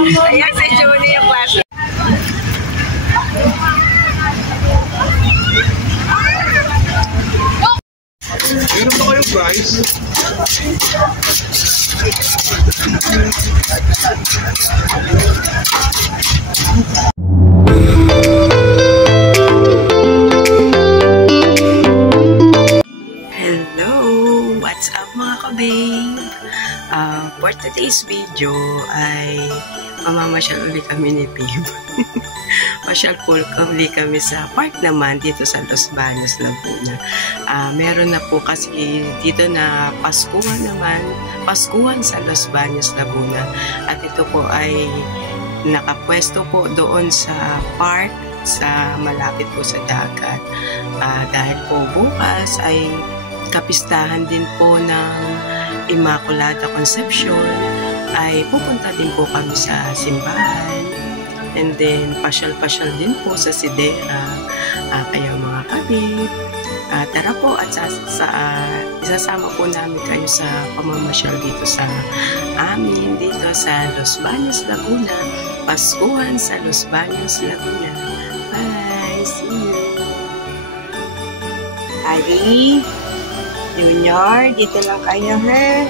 Ayan si Julie yung klase. Meron pa kayong price? Hello! What's up mga ka-babe? For today's video ay mamamasyal ulit kami ni Babe. Pasyal po ulit kami sa park naman dito sa Los Baños, Laguna. Meron na po kasi dito na Paskuhan naman. Paskuhan sa Los Baños, Laguna. At ito po ay nakapwesto po doon sa park sa malapit po sa dagat. Dahil po bukas ay kapistahan din po ng Immaculada Conception, ay pupunta din po kami sa simbahan. And then, pasyal-pasyal din po sa Sidera. Kaya mga kabib, tara po at isasama po namin kayo sa pamamasyal dito sa amin, dito sa Los Baños, Laguna. Paskuhan sa Los Baños, Laguna. Bye! See you! Ali, Junior, dito lang kayo, ha?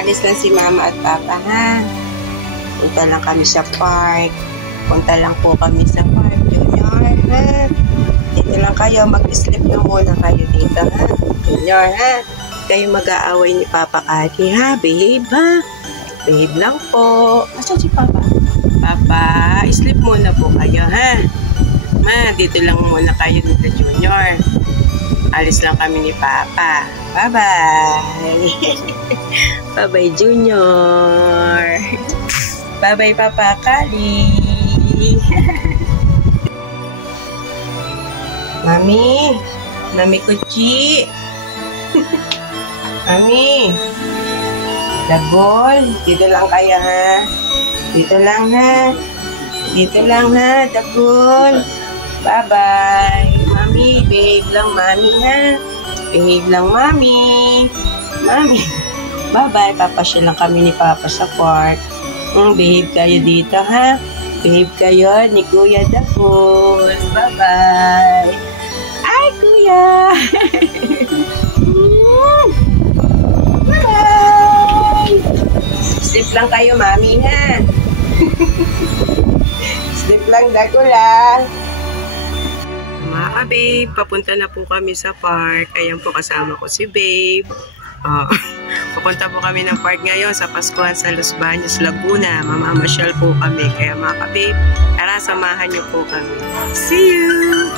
Alis lang si Mama at Papa, ha? Punta lang kami sa park. Punta lang po kami sa park, Junior, ha? Dito lang kayo. Mag-sleep na muna kayo dito, ha? Junior, ha? Kayo mag-aaway ni Papa Kati, ha? Behave, ha? Behave lang po. Nasaan si Papa? Papa, sleep muna po kayo, ha? Dito lang muna kayo dito, Junior. Alis lang kami ni Papa. Bye-bye! Bye-bye, Junior! Bye-bye, Papa Kali! Mami! Mami Kuchi! Mami! Dagol! Dito lang kaya, ha? Dito lang, ha? Dito lang, ha? Dagol! Bye-bye! Mami, behave lang, Mami, ha? Behave lang, Mami! Mami! Bye-bye! Papasyal lang kami ni Papa sa park. Behave kayo dito, ha? Behave kayo ni Kuya Dagol. Bye-bye! Ay, Kuya! Bye-bye! Sleep lang kayo, Mami, ha? Sleep lang, Dagol, ha? Mga babe, papunta na po kami sa park. Ayan po, kasama ko si Babe. Pupunta po kami ng park ngayon sa Paskuhan sa Los Baños, Laguna. Mamamasyal po kami. Kaya mga babe, tara, samahan niyo po kami. See you!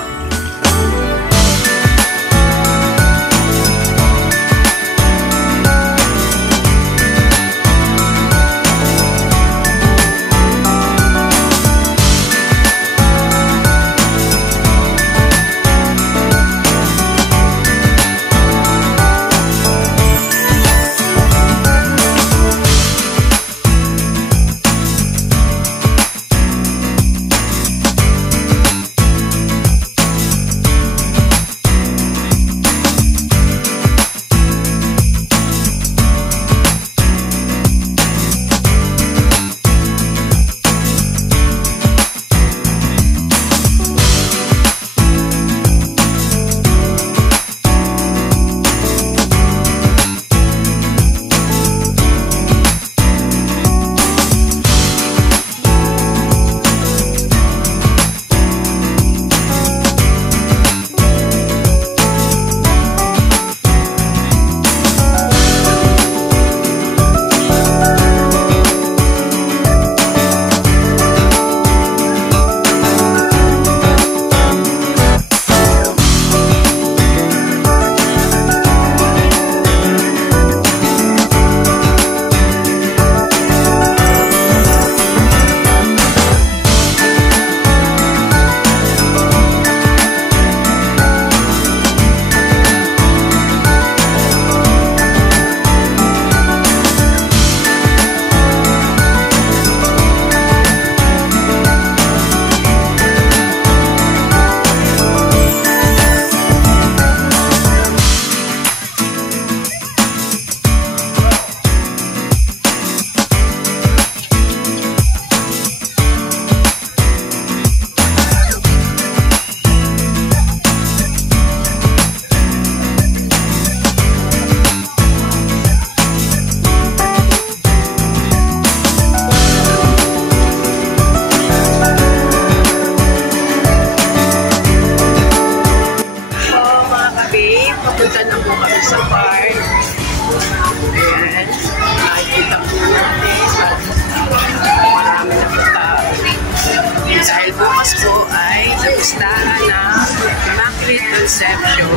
reception.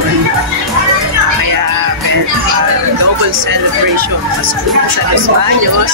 Kaya double celebration. Pasko sa Los Baños.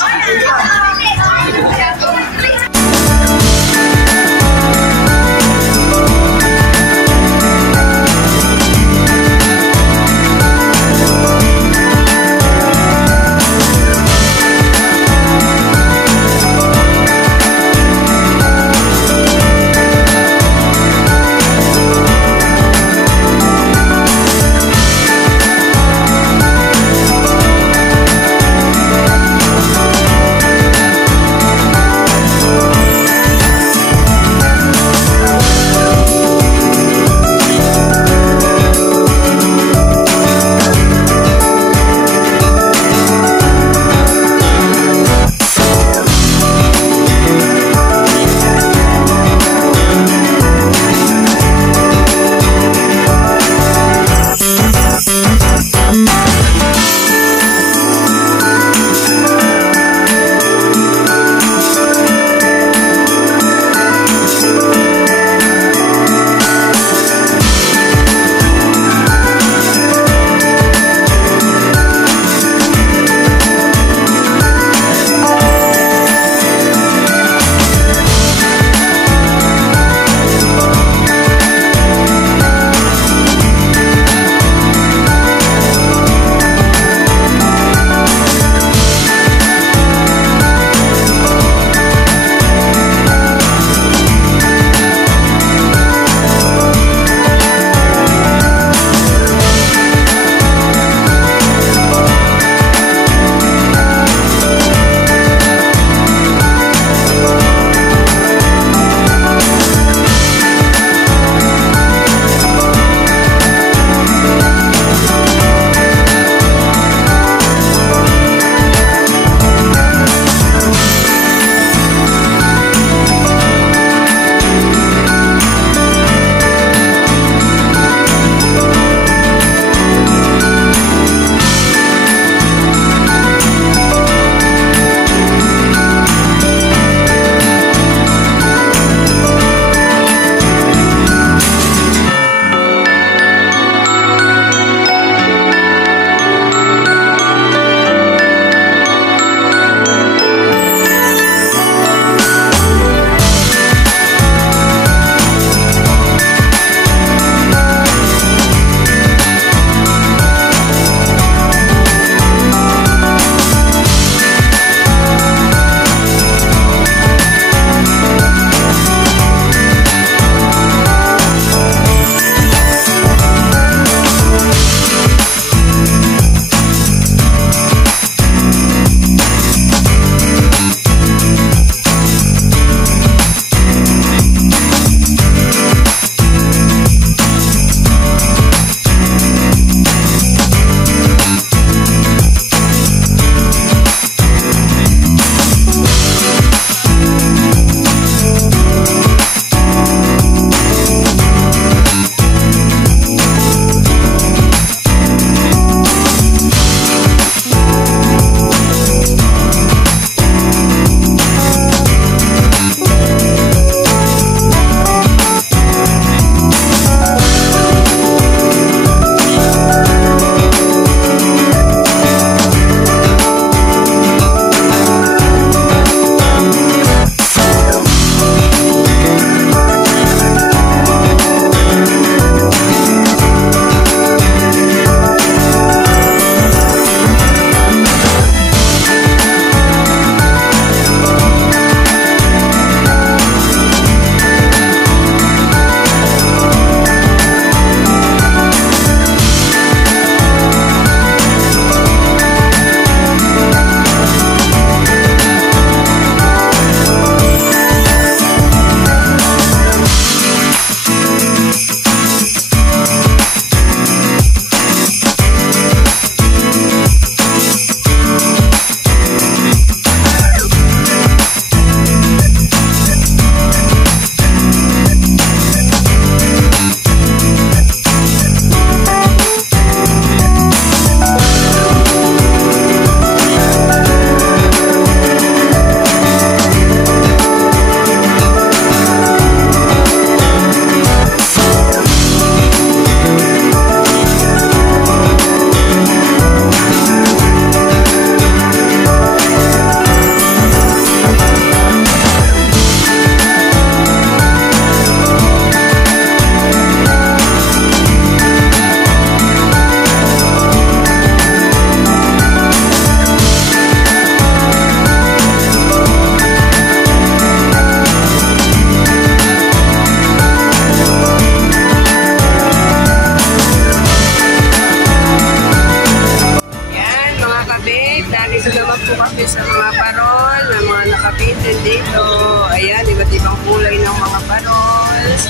nakapainted dito. Ayan, iba't ibang kulay ng mga parols.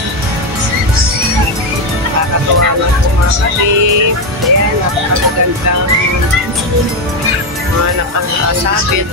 Nakakatuwa lang po mga kabib. Ayan, napakagandang mga nakakasabit.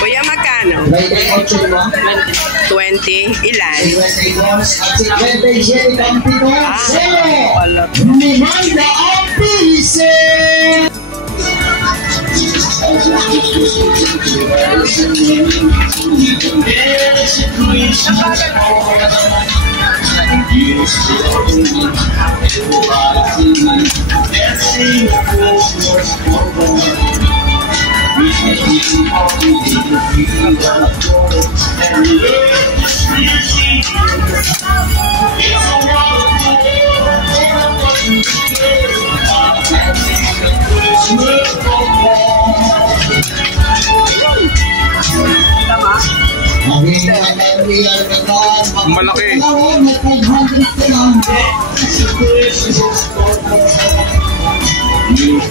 Kuya, magkano? 20. Ilan? Malaki.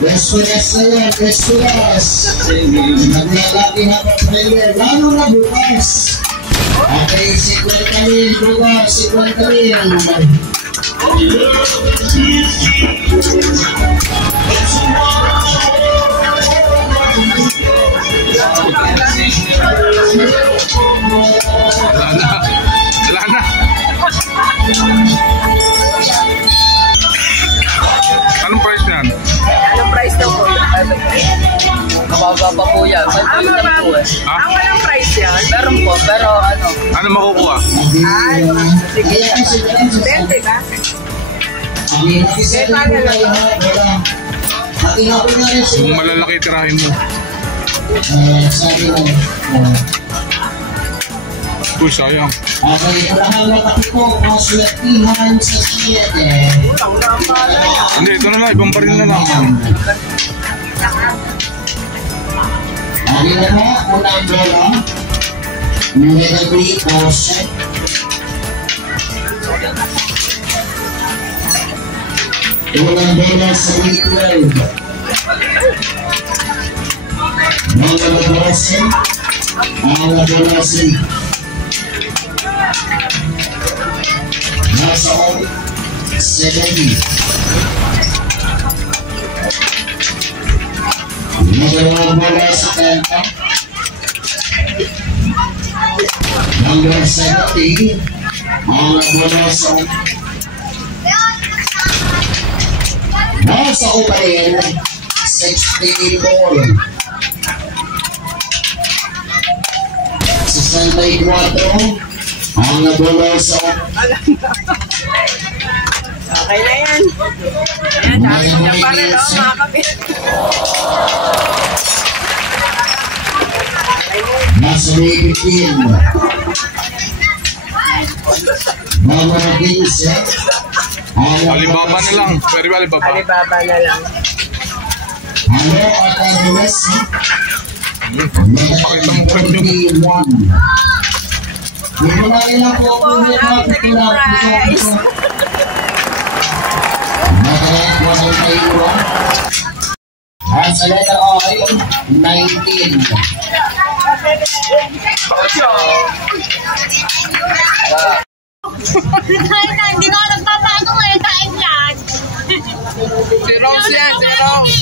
Beses na yan, beses. Naglalaki na pa player, lalo na bukas. Okay, 50,000, bukas, 50,000. Wala na. Anong price niyan? Anong price daw po yun? Mababa pa po yan. Mababa. Ha? Walang price yan. Meron po, pero ano? Ano makukuha? Ay, sige. 20 ba? Yung malalaki tirahin mo. Sabi mo. Uy, sayang. Okay, pahawak ako po, maswetihan sa siyete. Hindi, ito na lang. Ibang baril na lang. Okay na po, unang bola. Nilagay po set. Unang bola sa week 12. Mga labase. Mga labase. Nasa on 70. Mga bola sa kanta. Number 70. Mga bola sa nasa ko pa rin 64. 64. Mga bola sa Okay na yan. Ayan, dami niya para daw mga kapit. nasa may 15. Mga 15. Alibaba na lang. Pwede ba Alibaba? Alibaba na lang. Ano at address? Pakita mo pa yun. 21. Hindi na rin ako Po, ang naging price. At sa letter I, 19. Hindi ko nagpapaano ngayon sa vlog. Si Rose yan, si Rose.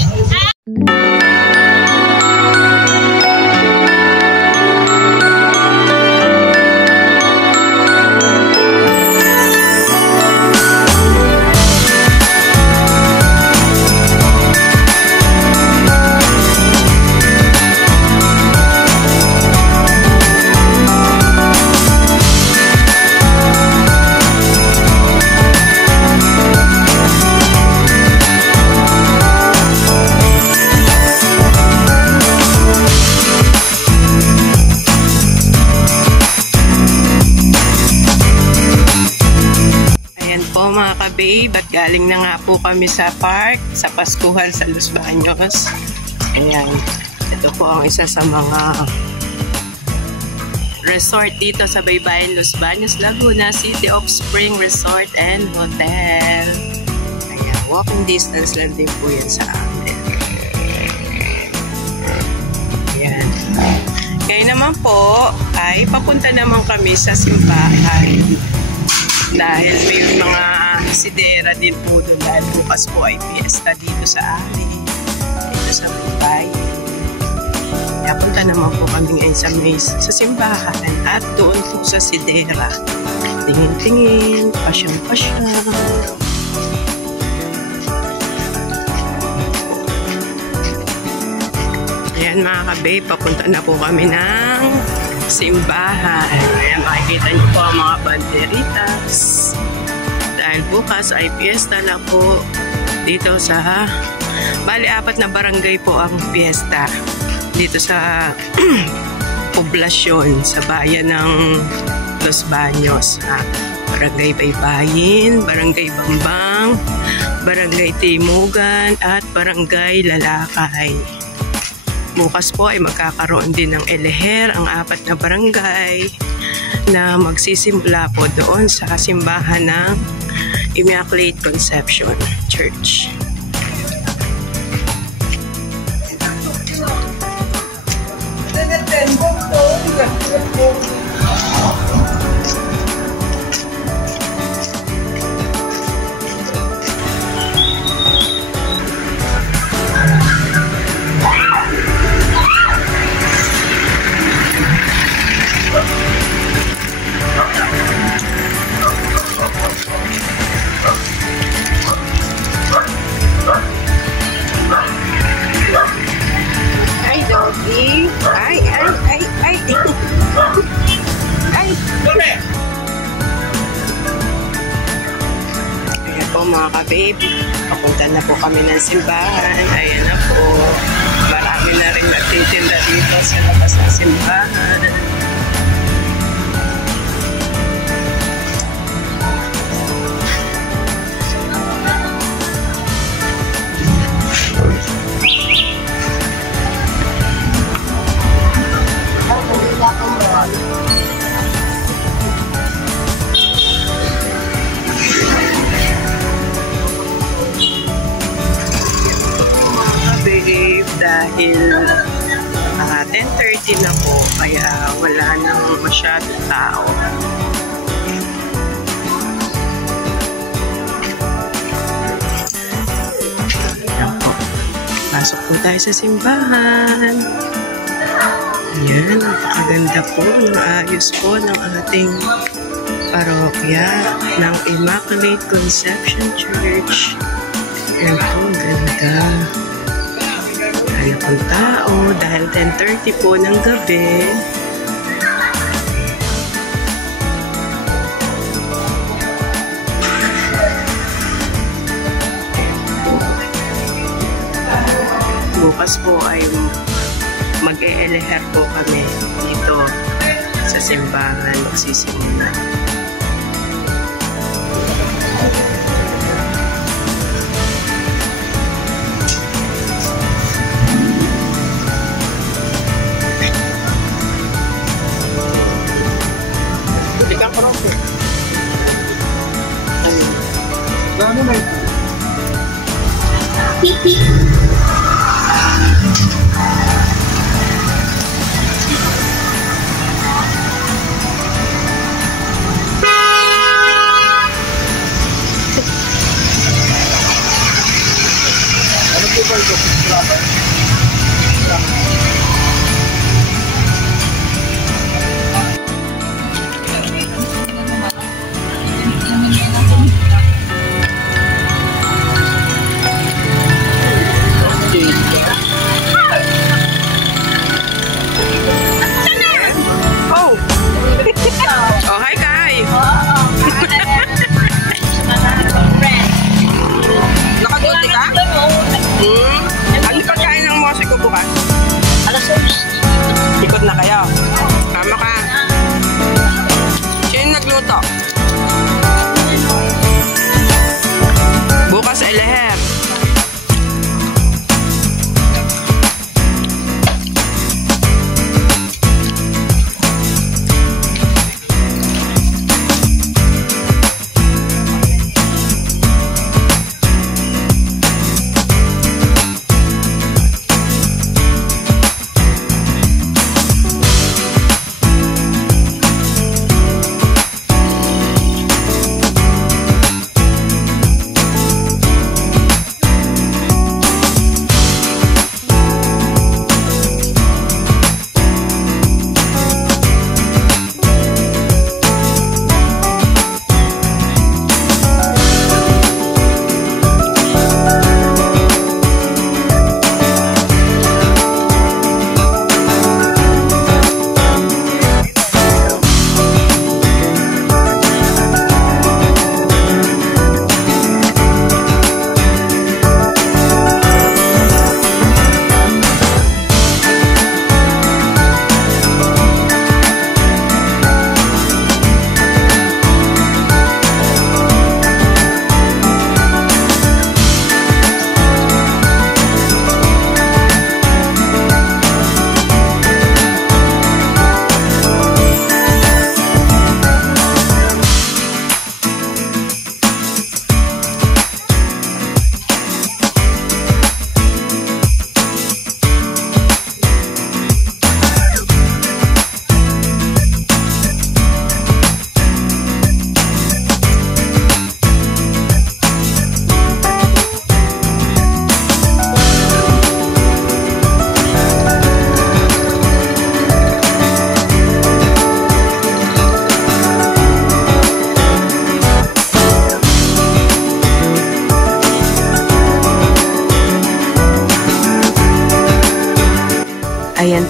Mga ka-babe, at galing na nga po kami sa park, sa Paskuhan sa Los Baños. Ayan, ito po ang isa sa mga resort dito sa Baybayin, Los Baños, Laguna, City of Spring Resort and Hotel. Ayan, walking distance lang din po yan sa amin. Ayan. Ngayon naman po, ay papunta naman kami sa simbahan. Dahil may mga sidera din po doon dahil bukas po ay fiesta dito sa amin, dito sa Baybayin. Kaya punta naman po kami ngayon sa simbahan at doon po sa sidera. Tingin-tingin, pasyang-pasyang. Ayan. Ayan mga ka-babe, papunta na po kami ng simbahan. Ayan, makikita niyo po ang mga banderitas. Dahil bukas ay fiesta na po dito sa... Bali, 4 na barangay po ang fiesta dito sa poblasyon, sa bayan ng Los Baños. Barangay Baybayin, Barangay Bambang, Barangay Timugan, at Barangay Lalakay. Bukas po ay magkakaroon din ng Eleher, ang 4 na barangay na magsisimula po doon sa simbahan ng Immaculate Conception Church. Ayan po mga ka-babe, papunta na po kami ng simbahan. Ayan na po, marami na rin nagtitinda dito sa labas ng simbahan. Dahil 10:30 na po, kaya wala nang masyadong tao. Ayan po. Pasok po tayo sa simbahan. Ayan, napakaganda po ng ayos po ng ating parokya ng Immaculate Conception Church. Ayan po, ganda. Wala pong tao dahil 10:30 po ng gabi. Bukas po ay mag-e-eleher po kami dito sa simbahan magsisimula. Ikot na kayo. Tama ka. Sino nagluto? Bukas ay leher.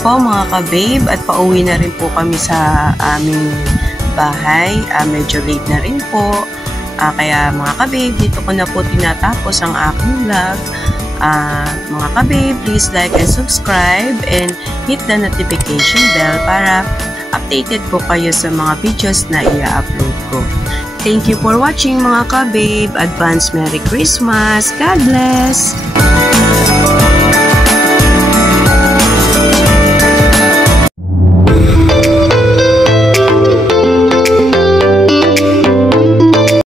po mga ka-babe at pauwi na rin po kami sa aming bahay. Medyo late na rin po. Kaya mga ka-babe, dito ko na po tinatapos ang aking vlog. Mga ka-babe, please like and subscribe and hit the notification bell para updated po kayo sa mga videos na i-upload ko. Thank you for watching mga ka-babe. Advance Merry Christmas. God bless!